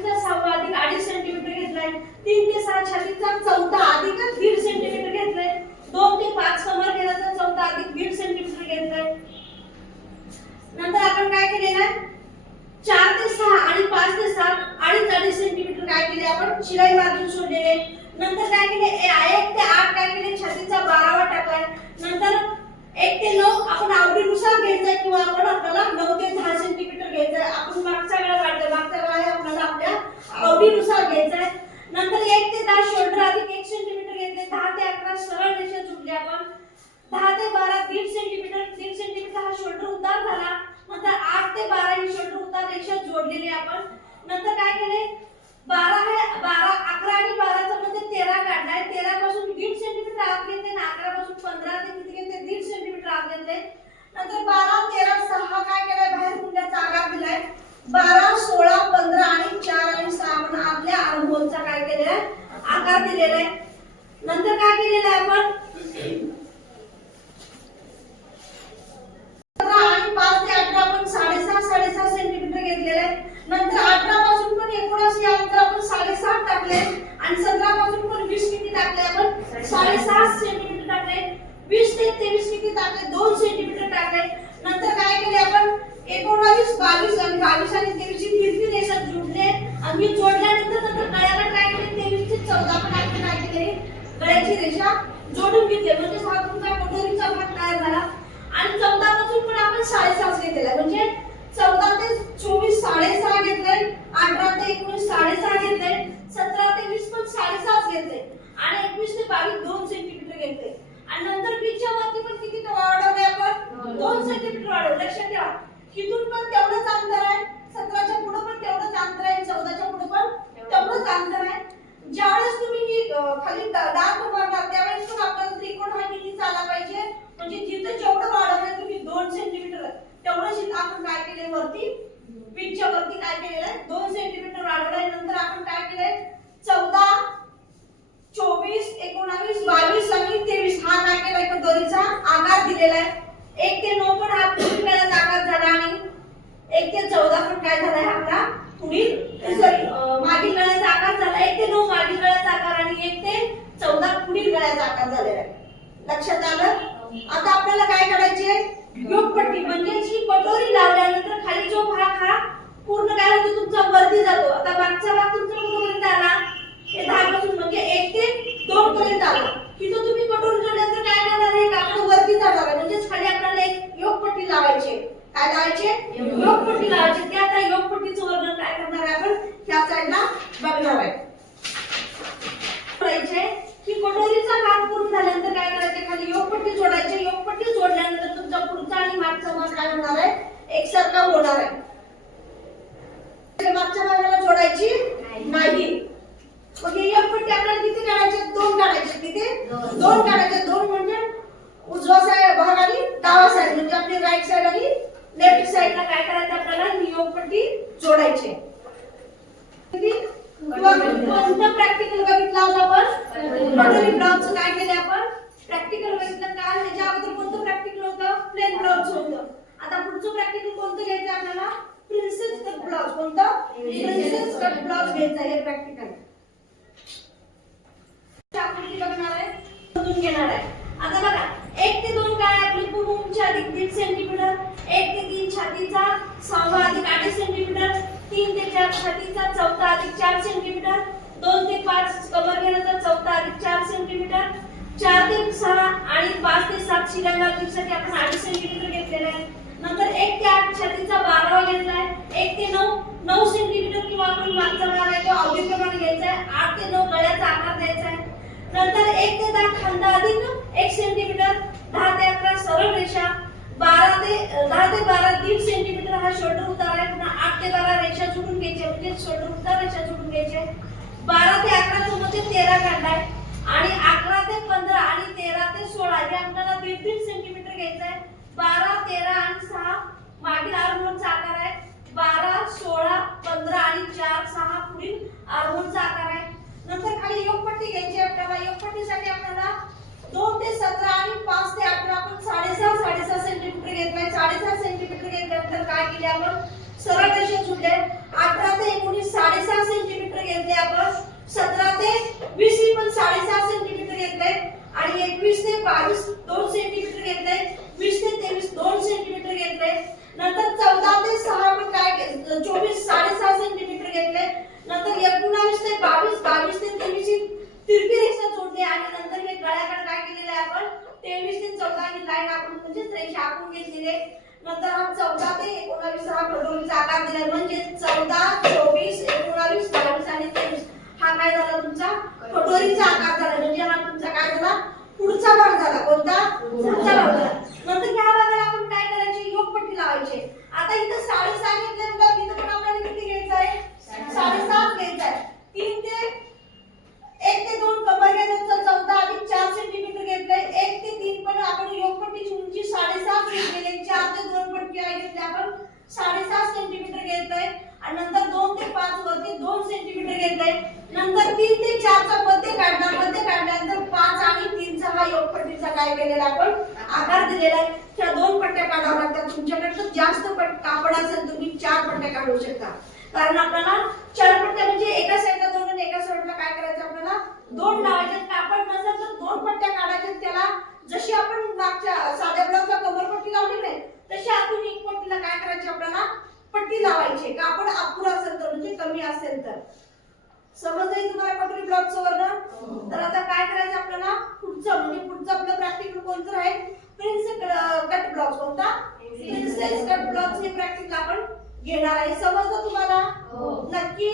छातीचा 6 अधिक 2.5 सेंटीमीटर घेतलाय, 3 ते 6 छातीचा 14 अधिक 1.5 सेंटीमीटर घेतलाय, 2 ते 5 कमर घेराचा 14 अधिक 1.5 सेंटीमीटर घेतलाय। नंतर आपण काय केलेलं आहे, 4 ते 6 आणि 5 ते 7 2.5 सेंटीमीटर काय केले आपण शिलाई मार्जिन शोधलेले। नंतर काय केले 1 ते 8 काय केले छातीचा 12वा टाकलाय। नंतर 1 ते 9 आपण आवडीनुसार घ्यायचा किंवा आपण आपल्याला 9 ते 10 सेंटीमीटर घ्यायचा, आपण मागचा गळा काढतोय, मागचा गळा हे आपल्याला आपल्या आवडीनुसार घ्यायचा आहे। नंतर 1 ते 10 शोल्डर अधिक 1 सेंटीमीटर घेतले, 10 ते 11 सरळ रेषा जोडली आपण, 10 ते 12 1.5 सेंटीमीटर, 1.5 सेंटीमीटर हा शोल्डर उतार झाला। नंतर 8 ते 12 ही शोल्डर उतार रेषा जोडलेली आपण। नंतर काय केले 12 11 आणि 12 चा मध्ये 13 काढलाय, 13 पासून 1.5 सेंटीमीटर आत घेतले आणि 11 पासून 15 ते किती घेतले 1.5 सेंटीमीटर आत घेतले। नंतर 12 13 6 काय केलाय बाहेर कुंड्याचा आकार दिलाय, 12 16 15 आणि 4 आणि 6 आपण आपल्या आर्महोलचा काय केलेला आकार दिलेला आहे। नंतर काय केलेलं आहे आपण 17 आणि 5 ते 18 आपण 6.5 सेंटीमीटर घेतलेले आहे। नंतर 18 पासून पण 19 या अंतर आपण 7.5 टाकले आणि 17 पासून पण 20 किती टाकले आपण 7.5 सेंटीमीटर टाकले, 20 ते 23 किती टाकले 2 सेंटीमीटर टाकले। नंतर काय केले आपण 19 22 आणि 22 आणि 23 ची तिरकी रेषा जोडले आणि जोडल्यानंतर नंतर गळ्याला काय केले 23 ते 14 पण आपण काय केले गळ्याची रेषा जोडून घेतली, म्हणजे हा तुमचा कटोरीचा भाग तयार झाला। आणि 14 पासून पण आपण 6.5 घेतलेला, म्हणजे 14 ते 24 6.5 घेतले, 18 ते 19 6.5 घेतले, 17 ते 20 पण 6.5 घेतले आणि 21 ते 22 2 सेंटीमीटर घेतले। आणि नंतर 20 च्या वरती पण किती वाढवले आपण 2 सेंटीमीटर वाढवले। लक्षात ठेवा इथून पण तेवढंच अंतर आहे, 17 च्या पुढे पण तेवढंच अंतर आहे, 14 च्या पुढे पण तेवढंच अंतर आहे। ज्यावेळेस तुम्ही खाली डार्क मारणार त्यावेळेस पण आपल्याला त्रिकोण हा किती आला पाहिजे, म्हणजे जिथे जेवढं वाढवलं तुम्ही 2 सेंटीमीटर तेवढंच आपण काय केले वरती पिचच्या वरती काय केलेलं आहे 2 सेंटीमीटर वाढवलंय। नंतर आपण काय केलंय 14 24 19 22 आणि 23 हा काय केलाय कटोरीचा आकार दिलेला आहे। 1 ते 9 पण हा पुढील गळ्याचा आकार झाला आणि 1 ते 14 पण काय झालाय आपला पुढील मागील गळ्याचा आकार झाला। 1 ते 9 मागील गळ्याचा आकार आणि 1 ते 14 पुढील गळ्याचा आकार झालेला आहे। लक्षात आलं? आता आपल्याला काय करायचे योगपट्टी, म्हणजे जी कटोरी लावल्यानंतर खाली जो भाग हा पूर्ण काय होतो तुमचा वरती जातो। आता मागचा भाग तुमचा कुठपर्यंत आला हे 10 पासून म्हणजे 1 ते 2 पर्यंत आला, तिथं तुम्ही कटोरी जोडल्यानंतर काय करणार आहे कापड वरती जाणार आहे, म्हणजे खाली आपल्याला एक योगपट्टी लावायची। काय लावायचे योगपट्टी लावायची। त्या आता योगपट्टीचं वर्णन काय करणार आहे आपण ह्या साइडला बघणार आहे। करायचे की कटोरीचा भाग पूर्ण झाल्यानंतर काय करायचे खाली योगपट्टी जोडायची। योगपट्टी जोडल्यानंतर तुमचा पुढचा आणि मागचा भाग काय होणार आहे एकसारखा होणार आहे। मागच्या भागाला जोडायची नाही। मग ही योगपट्टी आपल्याला किती काढायचे 2 काढायचे, किती 2 काढायचे। 2 म्हणजे उजवा साइड भाग आणि डावा साइड म्हणजे आपली राइट साइड आणि लेफ्ट साइडला काय करायचं आपल्याला ही योगपट्टी जोडायची। कोणतं प्रॅक्टिकल बघितलं आज आपण कटोरी ब्लाउजचं काय केलं आपण प्रॅक्टिकल बघितलं। काय ह्याच्या अगोदर कोणतं प्रॅक्टिकल होतं प्लेन ब्लाउज होतं। आता पुढचं प्रॅक्टिकल कोणतं घ्यायचं आपल्याला प्रिन्सेस कट ब्लाउज, कोणतं प्रिन्सेस कट ब्लाउज घ्यायचं हे प्रॅक्टिकल आकृती बघणार आहे समजून घेणार आहे। आता बघा 1 ते 2 काय आपली पूर्ण उंची अधिक 1.5 सेंटीमीटर, 1 ते 3 छातीचा 6 अधिक 2.5 सेंटीमीटर, 3 ते 4 छातीचा 14 अधिक 4 सेंटीमीटर, 2 ते 5 कमर घेराचा 14 अधिक 4 सेंटीमीटर, 4 ते 6 आणि 5 ते 7 शिलाई मार्जिनसाठी आपण 2.5 सेंटीमीटर घेतलेला आहे। नंतर 1 ते 8 छातीचा 12वा घेतलाय, 1 ते 9 सेंटीमीटर किंवा आपण मागचा भाग आहे तो अवधीप्रमाणे घ्यायचा आहे, 8 ते 9 गळ्याचा आकार द्यायचा आहे। नंतर 1 ते 10 खांदा अधिक 1 सेंटीमीटर, 10 ते 11 सरळ रेषा, 10 ते 12 1.5 सेंटीमीटर हा शोल्डर उतार आहे। पुन्हा 8 ते 12 रेषा जोडून घ्यायची, म्हणजे शोल्डर उतार रेषा जोडून घ्यायची। 12 ते 11 चा मध्ये 13 काढलाय आणि 11 ते 15 आणि 13 ते 16 हे आपल्याला 1.5 सेंटीमीटर घ्यायचं आहे। 12 13 आणि 6 मागील आर्महोलचा आकार आहे, 12 16 15 आणि 4 6 पुढील आर्महोलचा आकार आहे। नंतर खाली योगपट्टी घ्यायची आपल्याला। योगपट्टीसाठी आपल्याला 2 ते 17 आणि 5 ते 18 आपण 6.5 सेंटीमीटर घेतलाय। 6.5 सेंटीमीटर घेतल्यानंतर काय केले आपण सरळ रेषा जोडले। 18 ते 19 6.5 तिरपी रेषा जोडली आणि नंतर हे गळ्याकडे काय केलेलं आहे आपण 23 ते 14 ही लाईन आपण म्हणजे रेषा आखून घेतलेली आहे. नंतर हा 14 ते 19 हा कटोरीचा आकार दिलाय म्हणजे 14, 24, 19, 22 आणि 23 हा काय झाला तुमचा कटोरीचा आकार झाला. म्हणजे हा तुमचा काय झाला पुढचा भाग झाला. कोणता पुढचा भाग झाला. नंतर ह्या भागाला आपण काय करायचे योगपट्टी लावायची. आता इथं 6.5 घेतल्यानंतर इथं पण आपल्याला किती घ्यायचं आहे 7.5 घ्यायचं आहे. 3 ते 1 ते 2 कबर घ्यायचं 14 अधिक 4 सेंटीमीटर घेतलंय. 1 ते 3 पण आपण योगपट्टीची उंची 7.5 घेतलेली. 4 ते 2 पट्टी आहे घेतली आपण 7.5 सेंटीमीटर घेतलंय आणि नंतर 2 ते 5 वरती 2 सेंटीमीटर घेतलंय. नंतर 3 ते 4 चा मध्य काढला. मध्य काढल्यानंतर 5 आणि 3 चा हा योगपट्टीचा काय केलेला आपण आकार दिलेला आहे. त्या 2 पट्ट्या काढाव्या लागतात. तुमच्याकडे जर जास्त कापड असेल तुम्ही 4 पट्ट्या काढू शकता. कारण आपल्याला 4 पट्ट्या म्हणजे एका साईडला 2 आणि एका साईडला काय करायचं आपल्याला 2 लावायचे. कापड नसेल तर 2 पट्ट्या काढायच्या. त्याला जशी आपण मागच्या साध्या ब्लाऊजला कमरपट्टी लावली नाही तशी आपण एक पट्टीला काय करायची आपल्याला पट्टी लावायची. कापड अपुरा असेल तर म्हणजे कमी असेल तर. समजलंय तुम्हाला कटोरी ब्लाऊजचं वर्णन. तर आता काय करायचं आपल्याला पुढचं म्हणजे पुढचं आपलं प्रॅक्टिकल कोणतं आहे प्रिन्सेस कट ब्लाऊज. कोणता प्रिन्सेस कट ब्लाऊज हे प्रॅक्टिकल आपण घेणार आहे. समजलं तुम्हाला नक्की